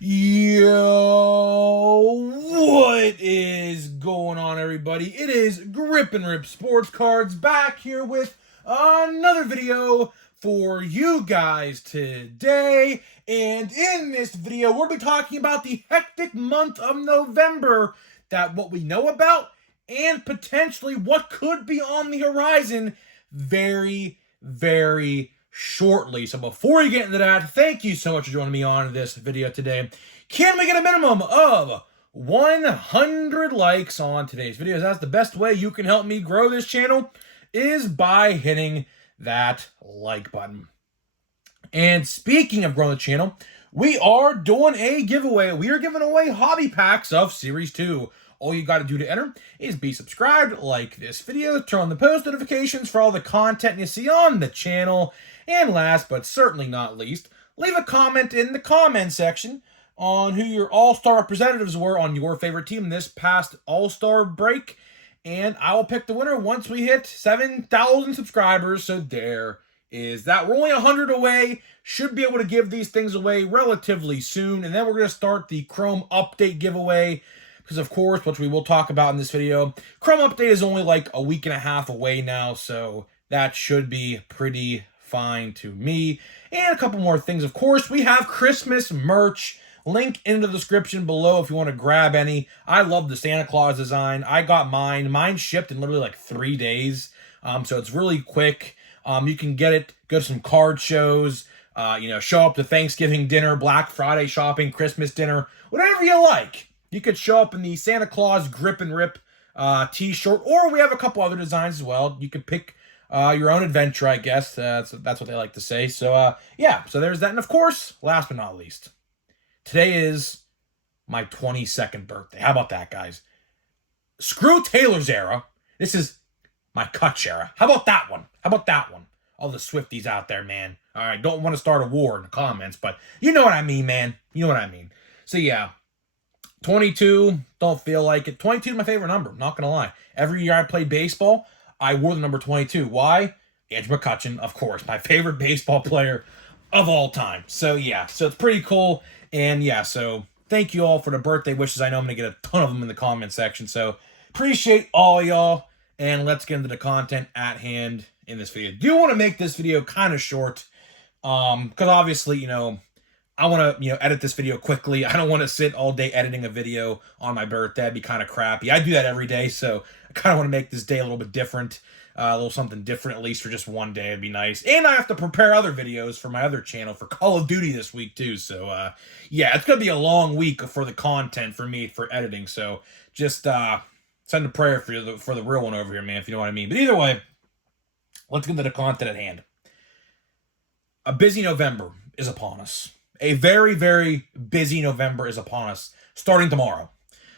Yo, what is going on, everybody? It is Grip and Rip Sports Cards back here with another video for you guys today. And in this video, we'll be talking about the hectic month of November, that what we know about, and potentially what could be on the horizon very, very shortly. So before we get into that, thank you so much for joining me on this video today. Can we get a minimum of 100 likes on today's video? That's the best way you can help me grow this channel, is by hitting that like button. And speaking of growing the channel, we are doing a giveaway. We are giving away hobby packs of Series 2. All you got to do to enter is be subscribed, like this video, turn on the post notifications for all the content you see on the channel, and last but certainly not least, leave a comment in the comment section on who your all-star representatives were on your favorite team this past all-star break, and I will pick the winner once we hit 7,000 subscribers. So there is that. We're only 100 away. Should be able to give these things away relatively soon, and then we're going to start the Chrome update giveaway. Because, of course, which we will talk about in this video, Chrome update is only like a week and a half away now, so that should be pretty fine to me. And a couple more things. Of course, we have Christmas merch. Link in the description below if you want to grab any. I love the Santa Claus design. I got mine. Mine shipped in literally like 3 days, so it's really quick. You can get it, go to some card shows, show up to Thanksgiving dinner, Black Friday shopping, Christmas dinner, whatever you like. You could show up in the Santa Claus Grip and Rip t-shirt, or we have a couple other designs as well. You could pick your own adventure, I guess. That's what they like to say. So, yeah, so there's that. And, of course, last but not least, today is my 22nd birthday. How about that, guys? Screw Taylor's era. This is my Kutch era. How about that one? How about that one? All the Swifties out there, man. All right, don't want to start a war in the comments, but you know what I mean, man. You know what I mean. So, yeah. 22, don't feel like it. 22 is my favorite number, not going to lie. Every year I played baseball, I wore the number 22. Why? Andrew McCutchen, of course, my favorite baseball player of all time. So, yeah, so it's pretty cool. And, yeah, so thank you all for the birthday wishes. I know I'm going to get a ton of them in the comment section. So, appreciate all y'all. And let's get into the content at hand in this video. Do want to make this video kind of short. Because obviously, I want to, edit this video quickly. I don't want to sit all day editing a video on my birthday. That'd be kind of crappy. I do that every day, so I kind of want to make this day a little bit different. A little something different, at least for just one day. It'd be nice. And I have to prepare other videos for my other channel for Call of Duty this week, too. So, yeah, it's going to be a long week for the content for me for editing. So, just send a prayer for the real one over here, man, if you know what I mean. But either way, let's get into the content at hand. A busy November is upon us. A very, very busy November is upon us, starting tomorrow.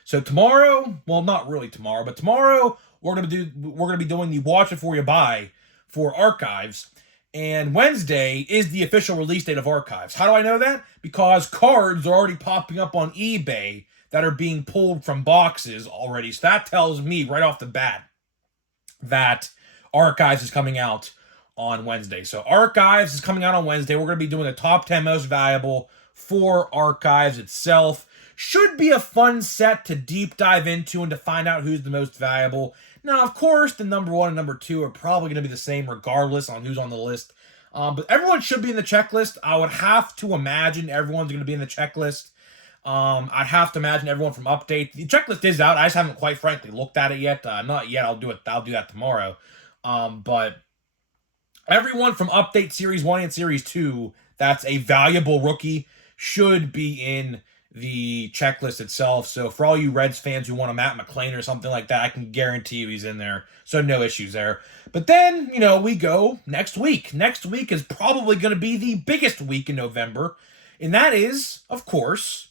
So tomorrow, well, not really tomorrow, but tomorrow we're gonna be doing the Watch Before You Buy for Archives, and Wednesday is the official release date of Archives. How do I know that? Because cards are already popping up on eBay that are being pulled from boxes already. So that tells me right off the bat that Archives is coming out on Wednesday. So Archives is coming out on Wednesday. We're going to be doing the top 10 most valuable for Archives itself. Should be a fun set to deep dive into and to find out who's the most valuable. Now, of course, the number 1 and number 2 are probably going to be the same regardless on who's on the list. But everyone should be in the checklist. I would have to imagine everyone's going to be in the checklist. I'd have to imagine everyone from Update. The checklist is out. I just haven't quite frankly looked at it yet. Not yet. I'll do that tomorrow. But everyone from Update Series 1 and Series 2 that's a valuable rookie should be in the checklist itself. So for all you Reds fans who want a Matt McClain or something like that, I can guarantee you he's in there. So no issues there. But then, we go next week. Next week is probably going to be the biggest week in November. And that is, of course,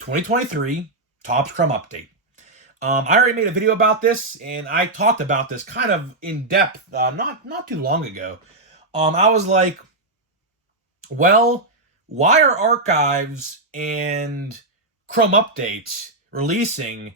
2023 Topps Chrome Update. I already made a video about this, and I talked about this kind of in depth not too long ago. I was like, well, why are Archives and Chrome Update releasing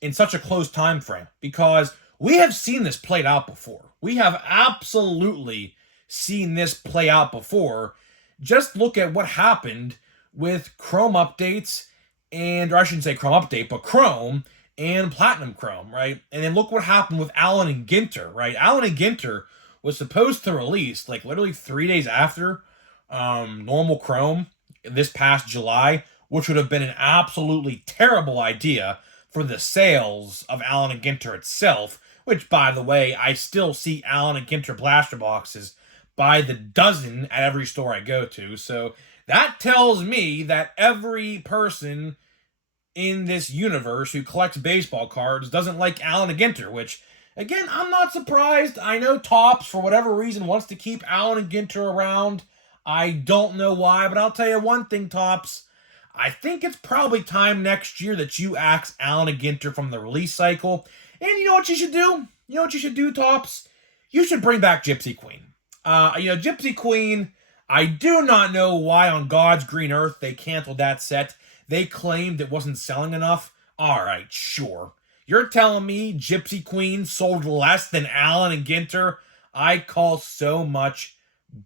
in such a close time frame? Because we have seen this played out before. We have absolutely seen this play out before. Just look at what happened with Chrome updates, or I shouldn't say Chrome update, but Chrome and Platinum Chrome, right? And then look what happened with Allan Gter, right? Allan Gter was supposed to release like literally 3 days after normal Chrome this past July, which would have been an absolutely terrible idea for the sales of Allan Gter itself, which, by the way, I still see Allan Gter blaster boxes by the dozen at every store I go to. So that tells me that every person in this universe who collects baseball cards doesn't like Allan Gter, which, again, I'm not surprised. I know Topps, for whatever reason, wants to keep Allan Gter around. I don't know why, but I'll tell you one thing, Topps. I think it's probably time next year that you axe Allan Gter from the release cycle. And you know what you should do? You know what you should do, Topps? You should bring back Gypsy Queen. Gypsy Queen, I do not know why on God's green earth they canceled that set. They claimed it wasn't selling enough. All right, sure. You're telling me Gypsy Queen sold less than Allan Gter? I call so much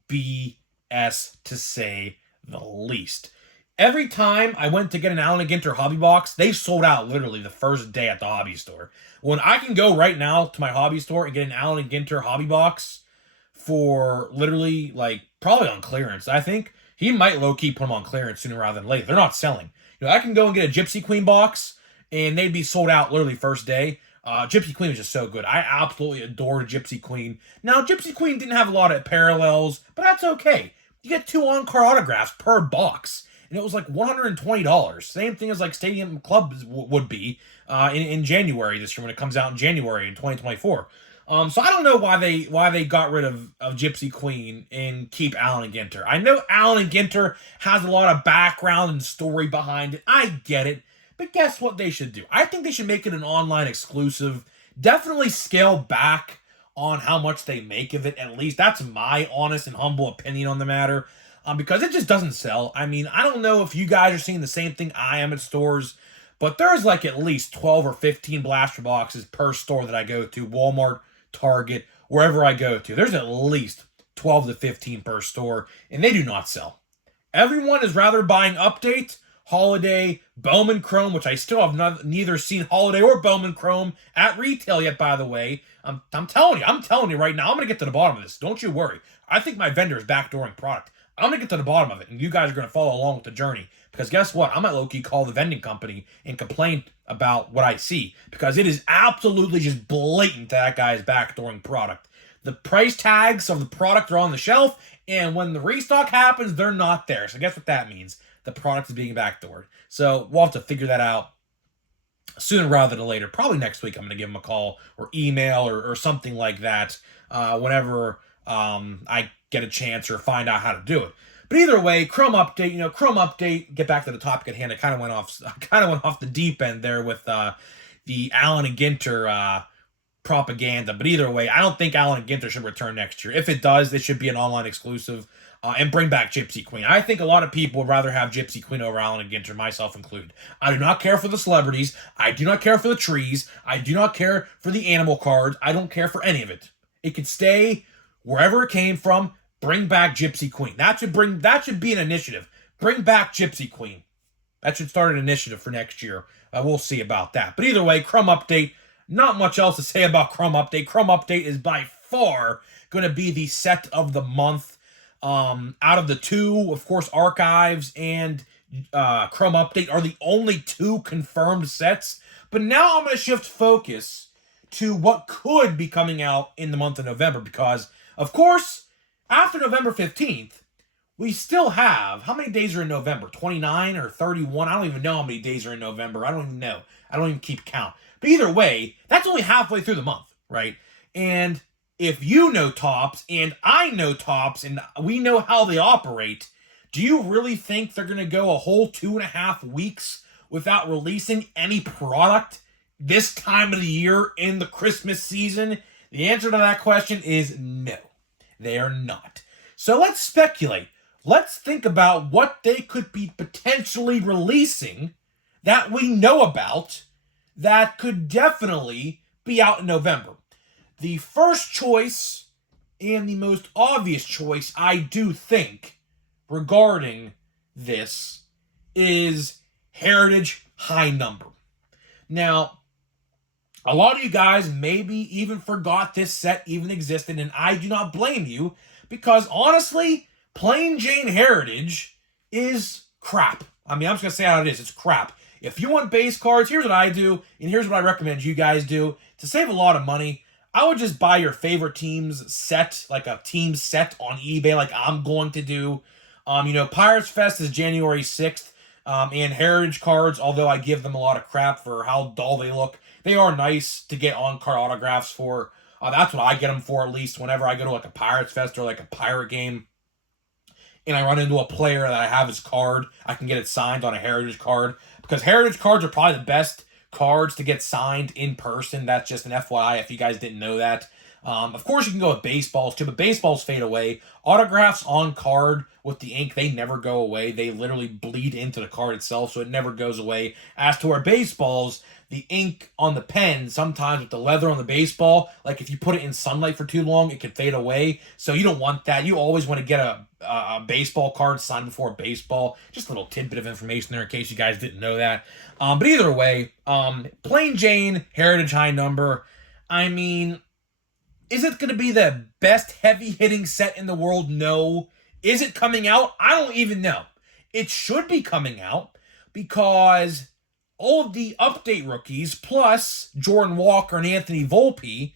BS, to say the least. Every time I went to get an Allan Gter hobby box, they sold out literally the first day at the hobby store. When I can go right now to my hobby store and get an Allan Gter hobby box for literally, like, probably on clearance, I think he might low-key put them on clearance sooner rather than later. They're not selling. I can go and get a Gypsy Queen box, and they'd be sold out literally first day. Gypsy Queen was just so good. I absolutely adored Gypsy Queen. Now, Gypsy Queen didn't have a lot of parallels, but that's okay. You get 2 on-card autographs per box, and it was like $120. Same thing as like Stadium Club would be in January this year when it comes out in January in 2024. So I don't know why they got rid of Gypsy Queen and keep Allan Gter. I know Allan Gter has a lot of background and story behind it. I get it. But guess what they should do? I think they should make it an online exclusive. Definitely scale back on how much they make of it, at least. That's my honest and humble opinion on the matter. Because it just doesn't sell. I mean, I don't know if you guys are seeing the same thing I am at stores, but there's like at least 12 or 15 blaster boxes per store that I go to. Walmart, Target, wherever I go to. There's at least 12 to 15 per store, and they do not sell. Everyone is rather buying Update, Holiday, Bowman Chrome, which I still have neither seen Holiday or Bowman Chrome at retail yet, by the way. I'm telling you right now, I'm going to get to the bottom of this. Don't you worry. I think my vendor is backdooring product. I'm going to get to the bottom of it, and you guys are going to follow along with the journey. Because guess what? I might low-key call the vending company and complain about what I see. Because it is absolutely just blatant that guy is backdooring product. The price tags of the product are on the shelf, and when the restock happens, they're not there. So guess what that means? The product is being backdoored. So we'll have to figure that out sooner rather than later. Probably next week I'm going to give him a call or email or something like that whenever I get a chance or find out how to do it. But either way, Chrome update, get back to the topic at hand. I kind of went off the deep end there with the Allan Gter propaganda. But either way, I don't think Allan Gter should return next year. If it does, it should be an online exclusive and bring back Gypsy Queen. I think a lot of people would rather have Gypsy Queen over Allan Gter, myself included. I do not care for the celebrities. I do not care for the trees. I do not care for the animal cards. I don't care for any of it. It could stay wherever it came from. Bring back Gypsy Queen. That should be an initiative. Bring back Gypsy Queen. That should start an initiative for next year. We'll see about that. But either way, Chrome update. Not much else to say about Chrome update. Chrome update is by far going to be the set of the month. Out of the two, of course, Archives and Chrome update are the only 2 confirmed sets. But now I'm going to shift focus to what could be coming out in the month of November. Because, of course, after November 15th, we still have, how many days are in November? 29 or 31? I don't even know how many days are in November. I don't even know. I don't even keep count. But either way, that's only halfway through the month, right? And if you know Topps, and I know Topps, and we know how they operate, do you really think they're going to go a whole 2.5 weeks without releasing any product this time of the year in the Christmas season? The answer to that question is no. They are not. So let's speculate. Let's think about what they could be potentially releasing that we know about that could definitely be out in November. The first choice and the most obvious choice, I do think, regarding this is Heritage High Number. Now, a lot of you guys maybe even forgot this set even existed, and I do not blame you, because honestly, plain Jane Heritage is crap. I mean, I'm just going to say how it is. It's crap. If you want base cards, here's what I do, and here's what I recommend you guys do. To save a lot of money, I would just buy your favorite team's set, like a team set on eBay, like I'm going to do. Pirates Fest is January 6th, and Heritage cards, although I give them a lot of crap for how dull they look, they are nice to get on-card autographs for. That's what I get them for, at least whenever I go to like a Pirates Fest or like a Pirate game, and I run into a player that I have his card, I can get it signed on a Heritage card, because Heritage cards are probably the best cards to get signed in person. That's just an FYI if you guys didn't know that. Of course, you can go with baseballs too, but baseballs fade away. Autographs on card with the ink, they never go away. They literally bleed into the card itself, so it never goes away. As to our baseballs, the ink on the pen, sometimes with the leather on the baseball, like if you put it in sunlight for too long, it can fade away. So you don't want that. You always want to get a baseball card signed before a baseball. Just a little tidbit of information there in case you guys didn't know that. But either way, plain Jane Heritage High Number, I mean, is it going to be the best heavy-hitting set in the world? No. Is it coming out? I don't even know. It should be coming out because all of the update rookies, plus Jordan Walker and Anthony Volpe,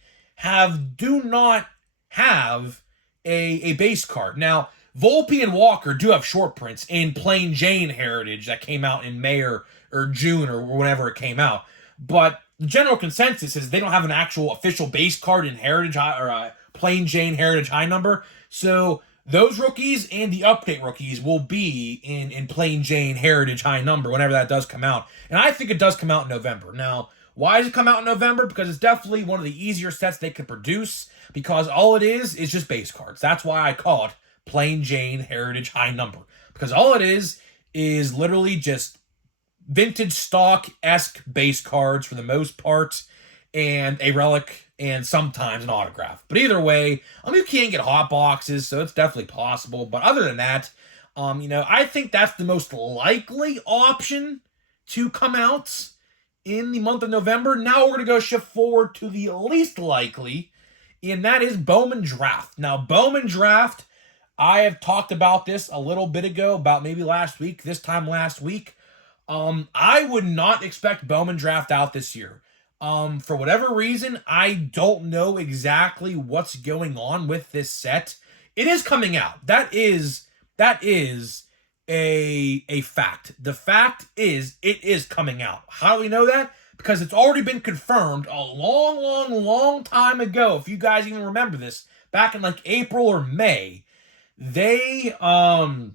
do not have a base card. Now, Volpe and Walker do have short prints in plain Jane Heritage that came out in May or June or whenever it came out. But the general consensus is they don't have an actual official base card in Heritage or plain Jane Heritage High Number. So those rookies and the update rookies will be in plain Jane Heritage High Number whenever that does come out. And I think it does come out in November. Now, why does it come out in November? Because it's definitely one of the easier sets they could produce, because all it is just base cards. That's why I call it plain Jane Heritage High Number, because all it is literally just vintage stock-esque base cards for the most part, and a relic, and sometimes an autograph. But either way, you can't get hot boxes, so it's definitely possible. But other than that, I think that's the most likely option to come out in the month of November. Now we're going to go shift forward to the least likely, and that is Bowman Draft. Now, Bowman Draft, I have talked about this a little bit ago, about maybe this time last week. I would not expect Bowman Draft out this year. For whatever reason, I don't know exactly what's going on with this set. It is coming out. That is a fact. The fact is, it is coming out. How do we know that? Because it's already been confirmed a long time ago. If you guys even remember this, back in like April or May, they have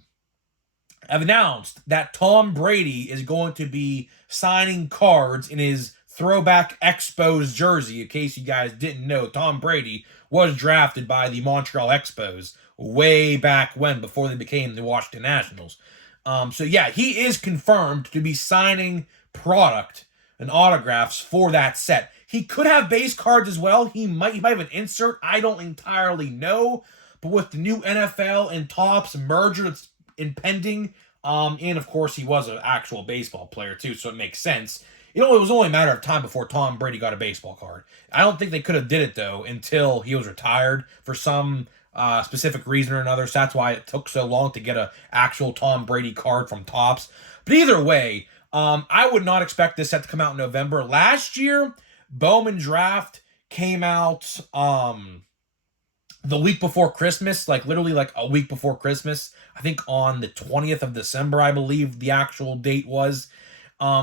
announced that Tom Brady is going to be signing cards in his throwback Expos jersey. In case you guys didn't know, Tom Brady was drafted by the Montreal Expos way back when, before they became the Washington Nationals. So yeah, he is confirmed to be signing product and autographs for that set. He could have base cards as well. He might have an insert. I don't entirely know. But with the new NFL and Topps merger that's impending, and of course he was an actual baseball player too, so it makes sense. It was only a matter of time before Tom Brady got a baseball card. I don't think they could have did it though until he was retired for some specific reason or another. So that's why it took so long to get an actual Tom Brady card from Topps. But either way, I would not expect this set to come out in November. Last year, Bowman Draft came out the week before Christmas, like literally like a week before Christmas. I think on the 20th of December, I believe the actual date was.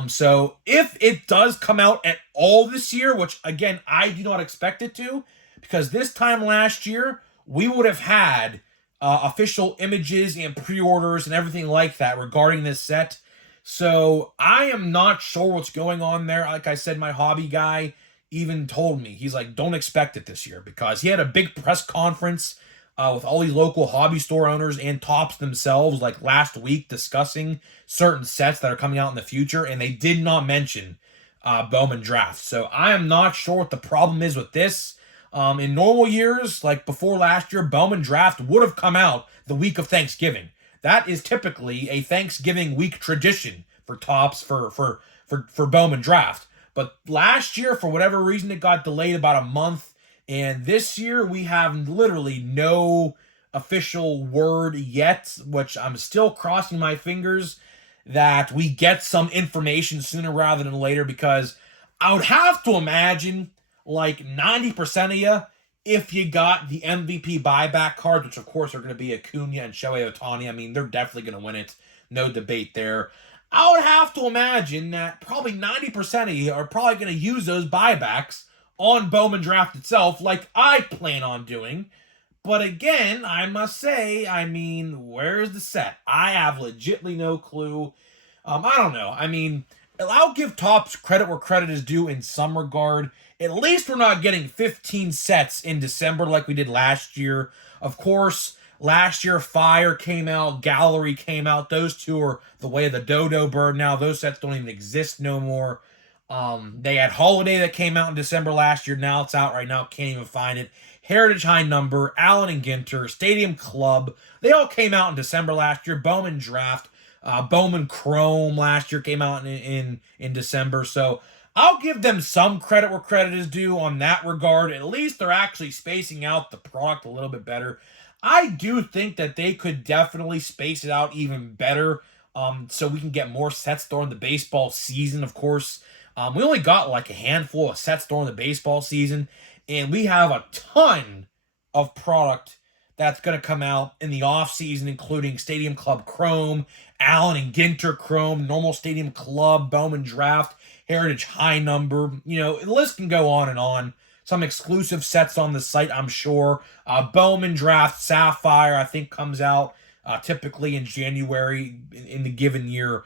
So if it does come out at all this year, which again, I do not expect it to, because this time last year, we would have had official images and pre-orders and everything like that regarding this set. So I am not sure what's going on there. Like I said, my hobby guy even told me, he's like, don't expect it this year, because he had a big press conference with all these local hobby store owners and Topps themselves like last week, discussing certain sets that are coming out in the future, and they did not mention Bowman Draft. So I am not sure what the problem is with this. In normal years, like before last year, Bowman Draft would have come out the week of Thanksgiving. That is typically a Thanksgiving week tradition for Topps for Bowman Draft. But last year, for whatever reason, it got delayed about a month. And this year, we have literally no official word yet, which I'm still crossing my fingers that we get some information sooner rather than later, because I would have to imagine like 90% of you, if you got the MVP buyback cards, which of course are going to be Acuna and Shohei Ohtani, I mean, they're definitely going to win it. No debate there. I would have to imagine that probably 90% of you are probably going to use those buybacks on Bowman Draft itself, like I plan on doing. But again, I must say, I mean, where's the set? I have legitimately no clue. I don't know. I mean, I'll give Topps credit where credit is due in some regard. At least we're not getting 15 sets in December like we did last year. Of course, last year Fire came out, Gallery came out. Those two are the way of the dodo bird now. Those sets don't even exist no more. They had Holiday that came out in December last year. Now it's out right now. Can't even find it. Heritage High Number, Allan Gter, Stadium Club. They all came out in December last year. Bowman Draft, Bowman Chrome last year came out in December. So I'll give them some credit where credit is due on that regard. At least they're actually spacing out the product a little bit better. I do think that they could definitely space it out even better, so we can get more sets during the baseball season, of course. We only got like a handful of sets during the baseball season, and we have a ton of product that's going to come out in the offseason, including Stadium Club Chrome, Allan Gter Chrome, normal Stadium Club, Bowman Draft, Heritage High Number. You know, the list can go on and on. Some exclusive sets on the site, I'm sure. Bowman Draft Sapphire, I think, comes out typically in January in the given year.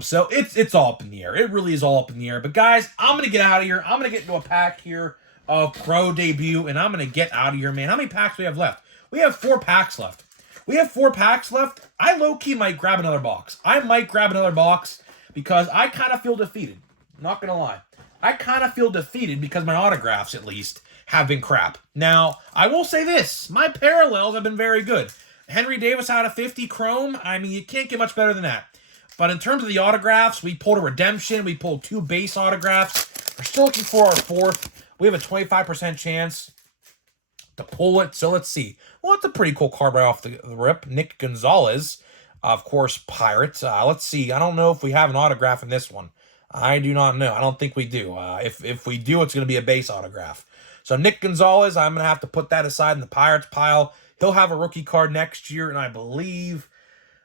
So it's all up in the air. It really is all up in the air. But guys, I'm going to get out of here. I'm going to get into a pack here of Pro Debut, and I'm going to get out of here, man. How many packs do we have left? We have 4 packs left. I low-key might grab another box. I might grab another box because I kind of feel defeated. Not going to lie. I kind of feel defeated because my autographs, at least, have been crap. Now, I will say this. My parallels have been very good. Henry Davis out of 50 Chrome. I mean, you can't get much better than that. But in terms of the autographs, we pulled a redemption. We pulled 2 base autographs. We're still looking for our 4th. We have a 25% chance to pull it. So let's see. Well, it's a pretty cool card right off the rip. Nick Gonzalez, of course, Pirates. Let's see. I don't know if we have an autograph in this one. I do not know. I don't think we do. If we do, it's going to be a base autograph. So Nick Gonzalez, I'm going to have to put that aside in the Pirates pile. He'll have a rookie card next year, and I believe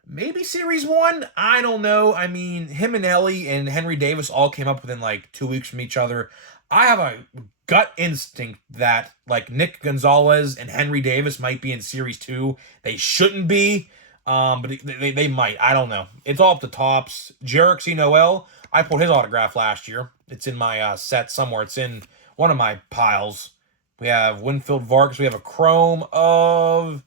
maybe Series 1? I don't know. I mean, him and Ellie and Henry Davis all came up within like 2 weeks from each other. I have a gut instinct that like Nick Gonzalez and Henry Davis might be in Series 2. They shouldn't be, but they might. I don't know. It's all up to Topps. Jerick Noel, I pulled his autograph last year. It's in my set somewhere. It's in one of my piles. We have Winfield Vargas. We have a Chrome of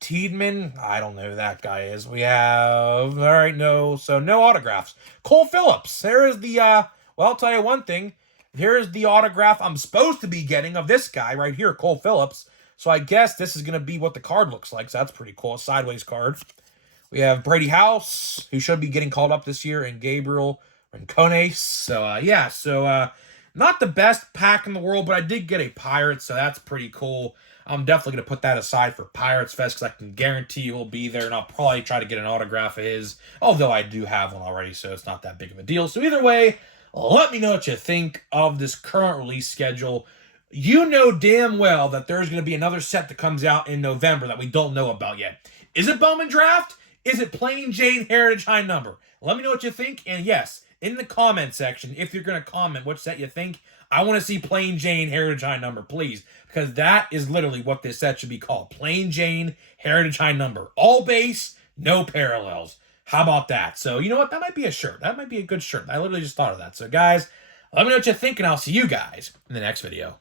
Tiedemann. I don't know who that guy is. We have, all right, no autographs. Cole Phillips. There is the, well, I'll tell you one thing. Here's the autograph I'm supposed to be getting of this guy right here, Cole Phillips. So I guess this is going to be what the card looks like. So that's pretty cool. A sideways card. We have Brady House, who should be getting called up this year, and Gabriel Rincones. So, yeah. So, not the best pack in the world, but I did get a Pirate, so that's pretty cool. I'm definitely going to put that aside for Pirates Fest because I can guarantee he'll be there, and I'll probably try to get an autograph of his, although I do have one already, so it's not that big of a deal. So either way, let me know what you think of this current release schedule. You know damn well that there's going to be another set that comes out in November that we don't know about yet. Is it Bowman Draft? Is it Plain Jane Heritage High Number? Let me know what you think, and yes, in the comment section, if you're going to comment what set you think, I want to see Plain Jane Heritage High Number, please. Because that is literally what this set should be called. Plain Jane Heritage High Number. All base, no parallels. How about that? So, you know what? That might be a shirt. That might be a good shirt. I literally just thought of that. So, guys, let me know what you think, and I'll see you guys in the next video.